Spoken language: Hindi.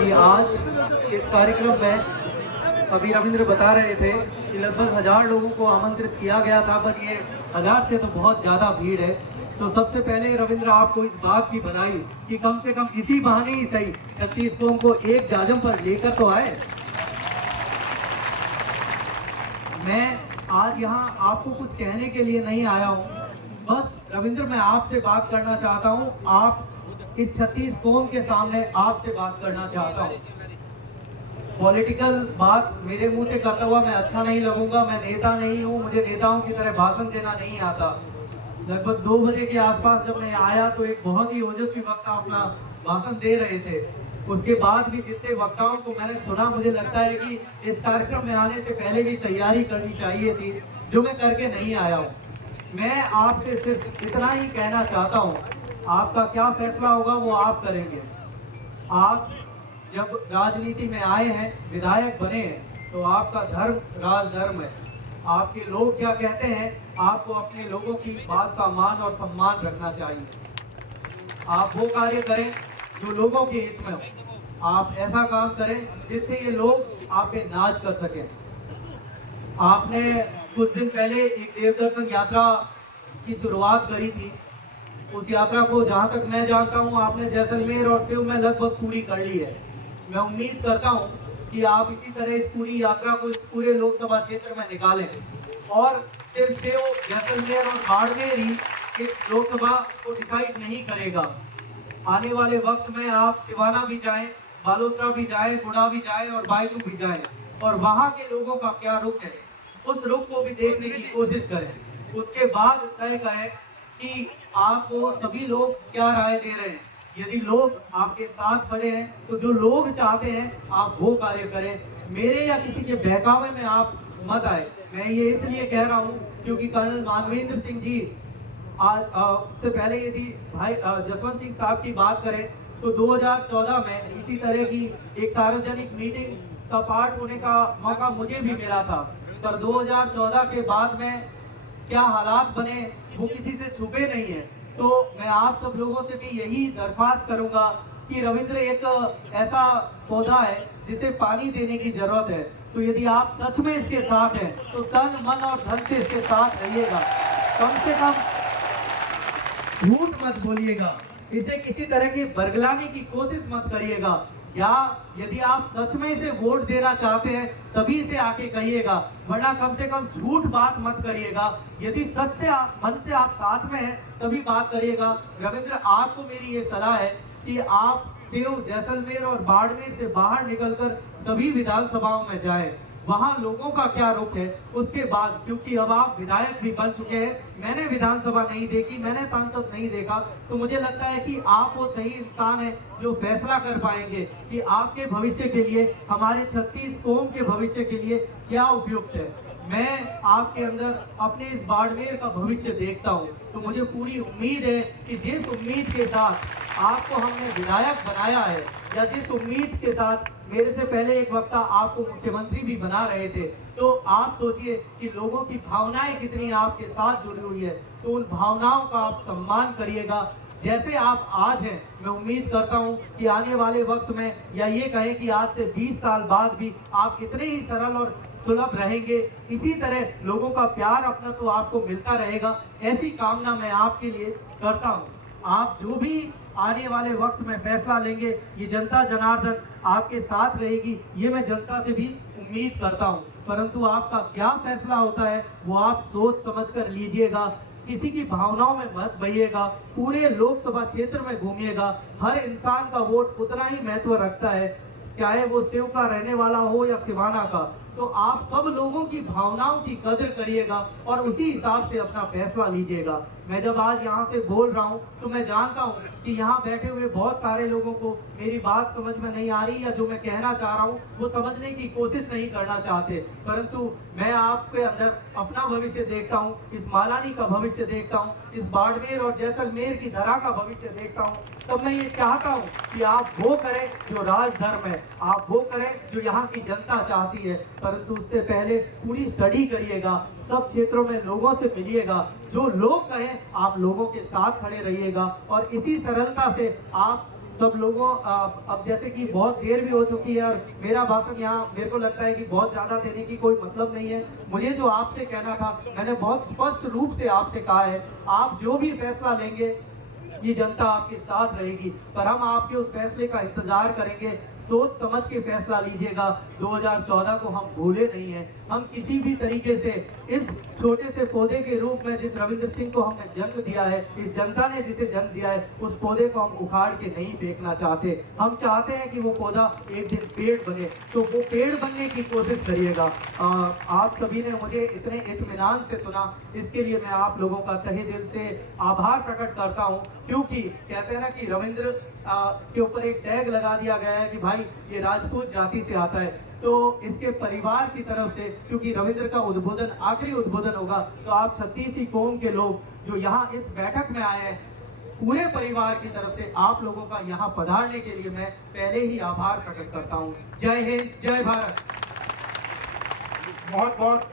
कि आज इस कार्यक्रम में अभी रविंद्र बता रहे थे कि लगभग 1000 लोगों को आमंत्रित किया गया था, बट ये 1000 से तो बहुत ज़्यादा भीड़ है। तो सबसे पहले रविंद्र आपको इस बात की बधाई कि कम से कम इसी बहाने ही सही 36 कौम को एक जाजम पर लेकर तो आए। मैं आज यहाँ आपको कुछ कहने के लिए नहीं आया हूँ, बस रविंद्र मैं आपसे बात करना चाहता हूँ। आप इस 36 कौम के सामने आपसे बात करना चाहता हूँ। पॉलिटिकल बात मेरे मुंह से करता हुआ मैं अच्छा नहीं लगूंगा। मैं नेता नहीं हूँ, मुझे नेताओं की तरह भाषण देना नहीं आता। लगभग 2 बजे के आसपास जब मैं आया तो एक बहुत ही ओजस्वी वक्ता अपना भाषण दे रहे थे। उसके बाद भी जितने वक्ताओं को मैंने सुना, मुझे लगता है कि इस कार्यक्रम में आने से पहले भी तैयारी करनी चाहिए थी, जो मैं करके नहीं आया हूँ। मैं आपसे सिर्फ इतना ही कहना चाहता हूँ, आपका क्या फैसला होगा वो आप करेंगे। आप जब राजनीति में आए हैं, विधायक बने हैं, तो आपका धर्म राजधर्म है। आपके लोग क्या कहते हैं, आपको अपने लोगों की बात का मान और सम्मान रखना चाहिए। आप वो कार्य करें जो लोगों के हित में हो। आप ऐसा काम करें जिससे ये लोग आप पे नाज कर सकें। आपने कुछ दिन पहले एक देवदर्शन यात्रा की शुरुआत करी थी। उस यात्रा को जहां तक मैं जानता हूं, आपने जैसलमेर और सिव में लगभग पूरी कर ली है। मैं उम्मीद करता हूं कि आप इसी तरह इस पूरी यात्रा को इस पूरे लोकसभा क्षेत्र में निकालें और सिर्फ सिव, जैसलमेर और बाड़मेर ही इस लोकसभा को डिसाइड नहीं करेगा। आने वाले वक्त में आप सिवाना भी जाएं, बालोतरा भी जाएं, गुड़ा भी जाएं और बायतू भी जाएं, और वहां के लोगों का क्या रुख है उस रुख को भी देखने की कोशिश करें। उसके बाद तय करें कि आपको सभी लोग क्या राय दे रहे हैं। यदि लोग आपके साथ खड़े हैं तो जो लोग चाहते हैं आप वो कार्य करें। मेरे या किसी के बहकावे में आप मत आए। मैं ये इसलिए कह रहा हूँ क्योंकि कर्नल मानवेंद्र सिंह जी आज से पहले यदि भाई जसवंत सिंह साहब की बात करें तो 2014 में इसी तरह की एक सार्वजनिक मीटिंग का पार्ट होने का मौका मुझे भी मिला था। पर 2014 के बाद में क्या हालात बने वो किसी से छुपे नहीं है। तो मैं आप सब लोगों से भी यही दरख्वास्त करूंगा कि रविंद्र एक ऐसा पौधा है जिसे पानी देने की जरूरत है। तो यदि आप सच में इसके साथ हैं तो तन मन और धन से इसके साथ रहिएगा। कम से कम झूठ मत बोलिएगा, इसे किसी तरह की बरगलाने की कोशिश मत करिएगा। या यदि आप सच में इसे वोट देना चाहते हैं तभी इसे आके कहिएगा, वरना कम से कम झूठ बात मत करिएगा। यदि सच से मन से आप साथ में हैं तभी बात करिएगा। रविंद्र आपको मेरी ये सलाह है कि आप सिव, जैसलमेर और बाड़मेर से बाहर निकलकर सभी विधानसभाओं में जाएं। वहां लोगों का क्या रुख है उसके बाद, क्योंकि अब आप विधायक भी बन चुके हैं। मैंने विधानसभा नहीं देखी, मैंने सांसद नहीं देखा, तो मुझे लगता है कि आप वो सही इंसान हैं जो फैसला कर पाएंगे कि आपके भविष्य के लिए, हमारे 36 कौम के भविष्य के लिए क्या उपयुक्त है। मैं आपके अंदर अपने इस बाड़मेर का भविष्य देखता हूं, तो मुझे पूरी उम्मीद है कि जिस उम्मीद के साथ आपको हमने विधायक बनाया है, या जिस उम्मीद के साथ मेरे से पहले एक वक्ता आपको मुख्यमंत्री भी बना रहे थे, तो आप सोचिए कि लोगों की भावनाएं कितनी आपके साथ जुड़ी हुई है। तो उन भावनाओं का आप सम्मान करिएगा जैसे आप आज हैं। मैं उम्मीद करता हूं कि आने वाले वक्त में, या ये कहें कि आज से 20 साल बाद भी आप इतने ही सरल और सुलभ रहेंगे। इसी तरह लोगों का प्यार अपना तो आपको मिलता रहेगा, ऐसी कामना मैं आपके लिए करता हूं। आप जो भी आने वाले वक्त में फैसला लेंगे, ये जनता जनार्दन आपके साथ रहेगी, ये मैं जनता से भी उम्मीद करता हूं। परंतु आपका क्या फैसला होता है वो आप सोच समझ कर लीजिएगा। किसी की भावनाओं में मत बहिएगा। पूरे लोकसभा क्षेत्र में घूमिएगा। हर इंसान का वोट उतना ही महत्व रखता है, चाहे वो सिव का रहने वाला हो या सिवाना का। तो आप सब लोगों की भावनाओं की कदर करिएगा और उसी हिसाब से अपना फैसला लीजिएगा। मैं जब आज यहाँ से बोल रहा हूँ तो मैं जानता हूँ कि यहाँ बैठे हुए बहुत सारे लोगों को मेरी बात समझ में नहीं आ रही, या जो मैं कहना चाह रहा हूँ वो समझने की कोशिश नहीं करना चाहते। परंतु मैं आपके अंदर अपना भविष्य देखता हूँ, इस मालानी का भविष्य देखता हूँ, इस बाड़मेर और जैसलमेर की धरा का भविष्य देखता हूँ। तब मैं ये चाहता हूँ कि आप वो करें जो राजधर्म है, आप वो करें जो यहाँ की जनता चाहती है। परंतु उससे पहले पूरी स्टडी करिएगा, सब क्षेत्रों में लोगों से मिलिएगा, जो लोग कहें आप लोगों के साथ खड़े रहिएगा, और इसी सरलता से आप सब लोगों अब जैसे कि बहुत देर भी हो चुकी है और मेरा भाषण यहाँ मेरे को लगता है कि बहुत ज़्यादा देने की कोई मतलब नहीं है। मुझे जो आपसे कहना था मैंने बहुत स्पष्ट रूप से आपसे कहा है, आप जो भी फैसला लेंगे ये जनता आपके साथ रहेगी, पर हम आपके उस फैसले का इंतजार करेंगे। सोच समझ के फैसला लीजिएगा। 2014 को हम भूले नहीं हैं। हम किसी भी तरीके से इस छोटे से पौधे के रूप में जिस रविंद्र सिंह को हमने जन्म दिया है, इस जनता ने जिसे जन्म दिया है, उस पौधे को हम उखाड़ के नहीं फेंकना चाहते। हम चाहते हैं कि वो पौधा एक दिन पेड़ बने, तो वो पेड़ बनने की कोशिश करिएगा। आप सभी ने मुझे इतने इत्मीनान से सुना, इसके लिए मैं आप लोगों का तहे दिल से आभार प्रकट करता हूँ। क्योंकि कहते हैं ना कि रविंद्र के ऊपर एक टैग लगा दिया गया है कि भाई ये राजपूत जाति से आता है, तो इसके परिवार की तरफ से, क्योंकि रविंद्र का उद्बोधन आखिरी उद्बोधन होगा, तो आप 36 कौम के लोग जो यहाँ इस बैठक में आए हैं, पूरे परिवार की तरफ से आप लोगों का यहाँ पधारने के लिए मैं पहले ही आभार प्रकट करता हूँ। जय हिंद, जय भारत। बहुत बहुत